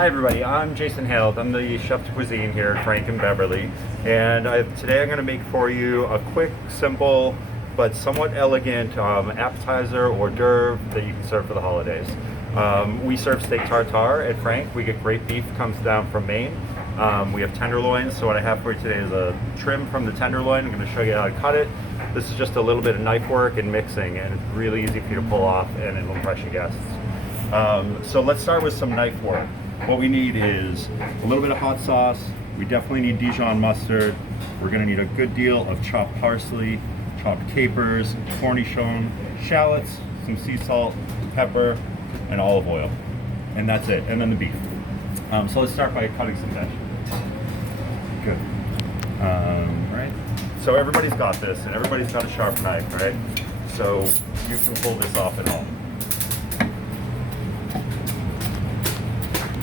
Hi everybody, I'm Jason Hale. I'm the chef de cuisine here at Frank and Beverly, and today I'm going to make for you a quick, simple, but somewhat elegant appetizer hors d'oeuvre that you can serve for the holidays. We serve steak tartare at Frank. We get great beef, comes down from Maine. We have tenderloins, so what I have for you today is a trim from the tenderloin. I'm going to show you how to cut it. This is just a little bit of knife work and mixing, and it's really easy for you to pull off, and it'll impress your guests. So let's start with some knife work. What we need is a little bit of hot sauce. We definitely need Dijon mustard. We're going to need a good deal of chopped parsley, chopped capers, cornichon, shallots, some sea salt, pepper, and olive oil. And that's it. And then the beef. So let's start by cutting some veg. Good. Right. So everybody's got this, and everybody's got a sharp knife, right? So you can pull this off at home.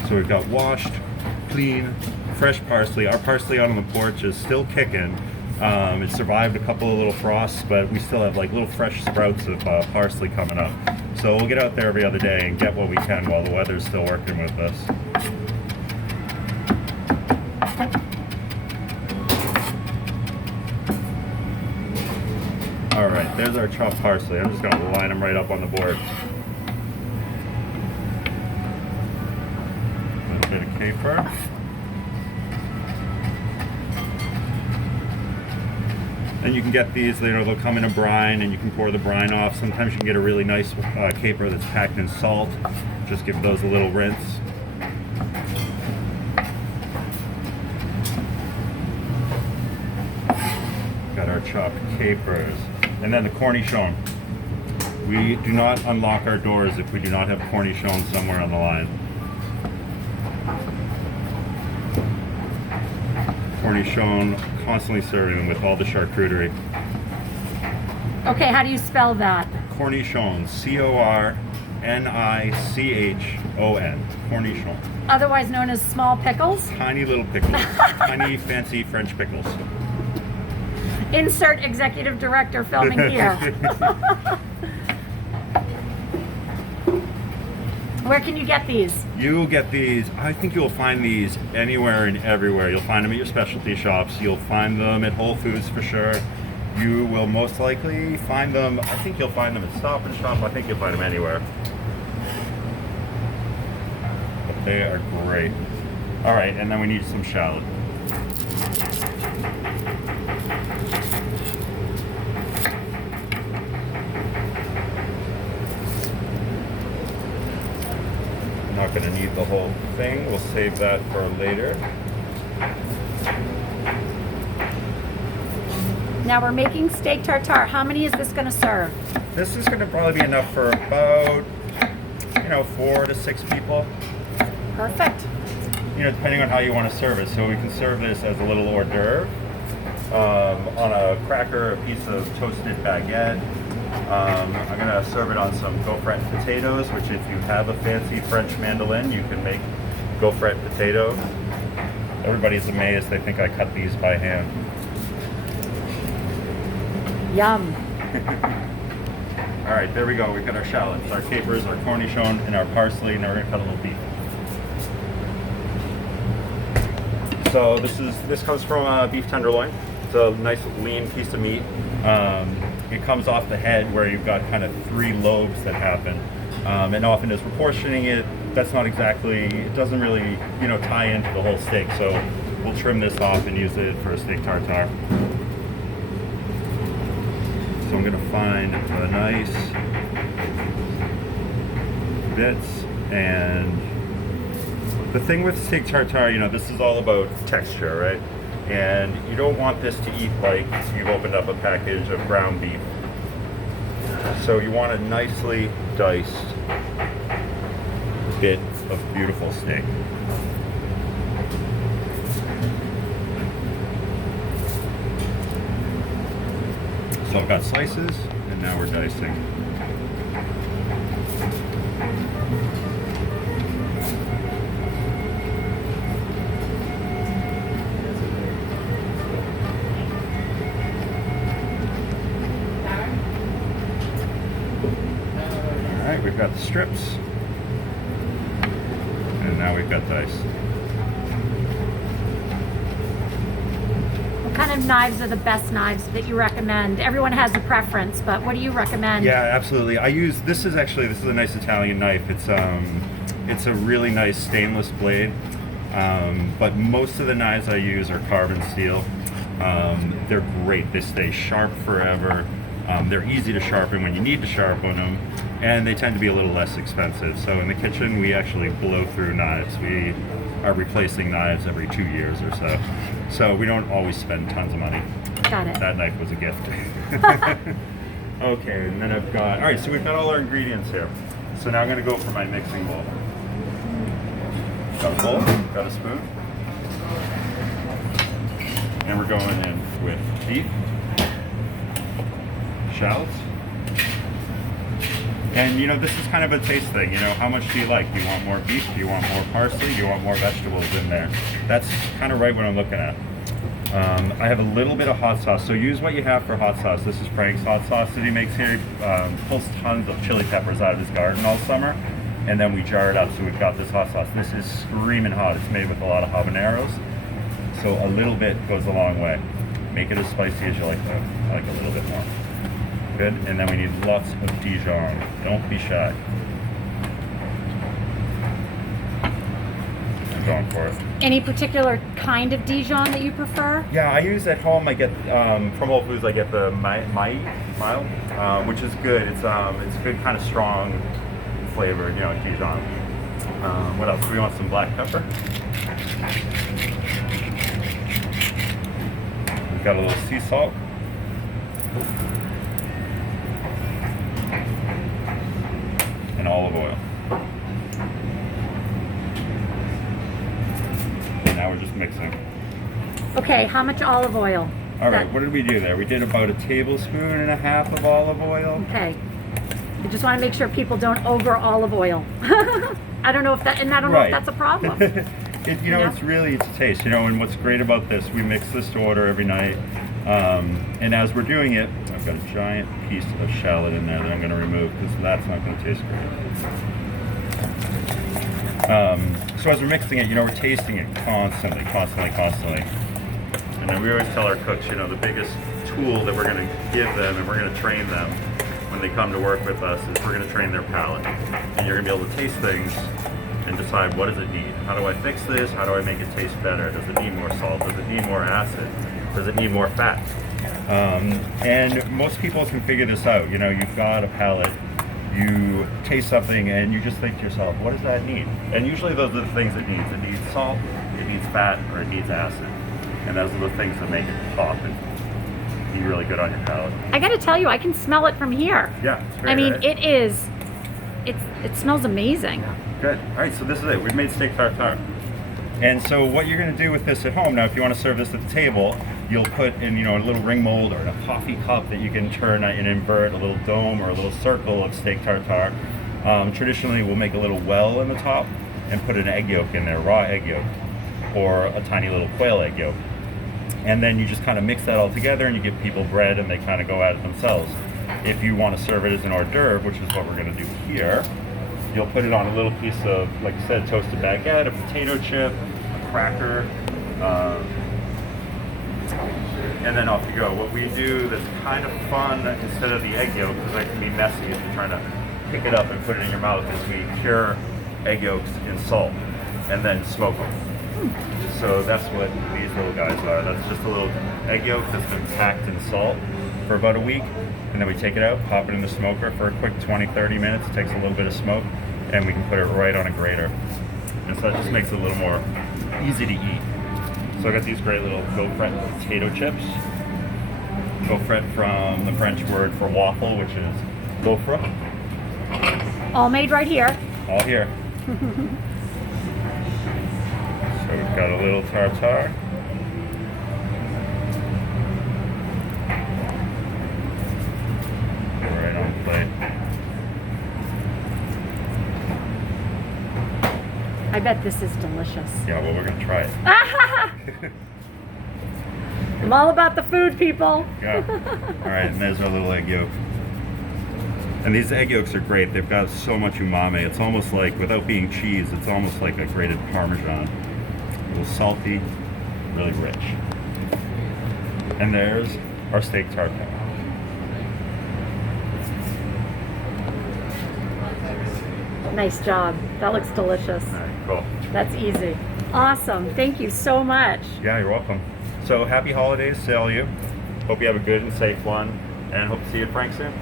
So we've got washed, clean, fresh parsley. Our parsley out on the porch is still kicking. It survived a couple of little frosts, but we still have like little fresh sprouts of parsley coming up. So we'll get out there every other day and get what we can while the weather's still working with us. All right, there's our chopped parsley. I'm just gonna line them right up on the board. A bit of caper. And you can get these, they'll come in a brine and you can pour the brine off. Sometimes you can get a really nice caper that's packed in salt. Just give those a little rinse. Got our chopped capers. And then the cornichon. We do not unlock our doors if we do not have cornichon somewhere on the line. Cornichon, constantly serving them with all the charcuterie. Okay, how do you spell that? Cornichon, C-O-R-N-I-C-H-O-N. Cornichon. Otherwise known as small pickles? Tiny little pickles. Tiny, fancy French pickles. Insert executive director filming here. Where can you get these? You get these, I think you'll find these anywhere and everywhere. You'll find them at your specialty shops. You'll find them at Whole Foods for sure. You will most likely find them, I think you'll find them at Stop and Shop. I think you'll find them anywhere. But they are great. All right, and then we need some shallot. Not going to need the whole thing. We'll save that for later. Now we're making steak tartare. How many is this going to serve? This is going to probably be enough for about, 4 to 6 people. Perfect. Depending on how you want to serve it. So we can serve this as a little hors d'oeuvre on a cracker, a piece of toasted baguette. I'm going to serve it on some gaufret potatoes, which if you have a fancy French mandolin, you can make gaufret potatoes. Everybody's amazed. They think I cut these by hand. Yum. All right, there we go. We've got our shallots, our capers, our cornichon, and our parsley. Now we're going to cut a little beef. So this comes from beef tenderloin. It's a nice lean piece of meat. It comes off the head where you've got kind of 3 lobes that happen. And often as we're portioning it, that's not exactly, it doesn't really, tie into the whole steak. So we'll trim this off and use it for a steak tartare. So I'm gonna find a nice bits, and the thing with steak tartare, this is all about texture, right? And you don't want this to eat like you've opened up a package of ground beef. So you want a nicely diced bit of beautiful steak. So I've got slices, and now we're dicing. We've got the strips, and now we I've got dice. What kind of knives are the best knives that you recommend? Everyone has a preference, but what do you recommend? Yeah, absolutely. This is a nice Italian knife. It's a really nice stainless blade. But most of the knives I use are carbon steel. They're great. They stay sharp forever. They're easy to sharpen when you need to sharpen them, and they tend to be a little less expensive. So in the kitchen, we actually blow through knives. We are replacing knives every 2 years or so. So we don't always spend tons of money. Got it. That knife was a gift. Okay, and then all right, so we've got all our ingredients here. So now I'm gonna go for my mixing bowl. Got a bowl, got a spoon. And we're going in with beef, shallots. And this is kind of a taste thing, how much do you like? Do you want more beef? Do you want more parsley? Do you want more vegetables in there? That's kind of right what I'm looking at. I have a little bit of hot sauce, so use what you have for hot sauce. This is Frank's hot sauce that he makes here. He pulls tons of chili peppers out of his garden all summer, and then we jar it up, so we've got this hot sauce. This is screaming hot. It's made with a lot of habaneros, so a little bit goes a long way. Make it as spicy as you like, though. I like a little bit more. Good, and then we need lots of Dijon. Don't be shy. I'm going for it. Any particular kind of Dijon that you prefer? Yeah, I use at home. I get from Whole Foods. I get the mild, which is good. It's good, kind of strong flavor, Dijon. What else? We want some black pepper. We've got a little sea salt. And olive oil. Now we're just mixing. Okay, how much olive oil? All right, what did we do there? We did about 1.5 tablespoons of olive oil. Okay. I just want to make sure people don't over olive oil. I don't know if that, and I don't know if that's a problem. It's a taste, and what's great about this, we mix this to order every night. And as we're doing it, I've got a giant piece of shallot in there that I'm going to remove because that's not going to taste great. So as we're mixing it, we're tasting it constantly. And then we always tell our cooks, the biggest tool that we're going to give them and we're going to train them when they come to work with us is we're going to train their palate. And you're going to be able to taste things and decide what does it need. How do I fix this? How do I make it taste better? Does it need more salt? Does it need more acid? Does it need more fat? And most people can figure this out. You've got a palate, you taste something, and you just think to yourself, what does that need? And usually those are the things it needs. It needs salt, it needs fat, or it needs acid. And those are the things that make it pop and be really good on your palate. I got to tell you, I can smell it from here. Yeah, it's great, right? It smells amazing. Good. All right, so this is it. We've made steak tartare. And so what you're going to do with this at home, now if you want to serve this at the table, you'll put in a little ring mold or in a coffee cup that you can turn and invert, a little dome or a little circle of steak tartare. Traditionally, we'll make a little well in the top and put an egg yolk in there, raw egg yolk, or a tiny little quail egg yolk. And then you just kind of mix that all together and you give people bread and they kind of go at it themselves. If you want to serve it as an hors d'oeuvre, which is what we're going to do here, you'll put it on a little piece of, like I said, toasted baguette, a potato chip, a cracker, and then off you go. What we do that's kind of fun, instead of the egg yolk, because that can be messy if you're trying to pick it up and put it in your mouth, is we cure egg yolks in salt and then smoke them. So that's what these little guys are. That's just a little egg yolk that's been packed in salt for about a week, and then we take it out, pop it in the smoker for a quick 20-30 minutes. It takes a little bit of smoke, and we can put it right on a grater. And so that just makes it a little more easy to eat. So I got these great little gaufret potato chips. Gaufret from the French word for waffle, which is gaufre. All made right here. All here. So we've got a little tartare. Right on the plate. I bet this is delicious. Yeah, well, we're going to try it. I'm all about the food, people. Yeah. All right, and there's our little egg yolk. And these egg yolks are great. They've got so much umami. It's almost like, without being cheese, it's almost like a grated Parmesan. A little salty, really rich. And there's our steak tartare. Nice job. That looks delicious. All right, cool. That's easy. Awesome. Thank you so much. Yeah, you're welcome. So happy holidays to all you. Hope you have a good and safe one, and hope to see you at Frank soon.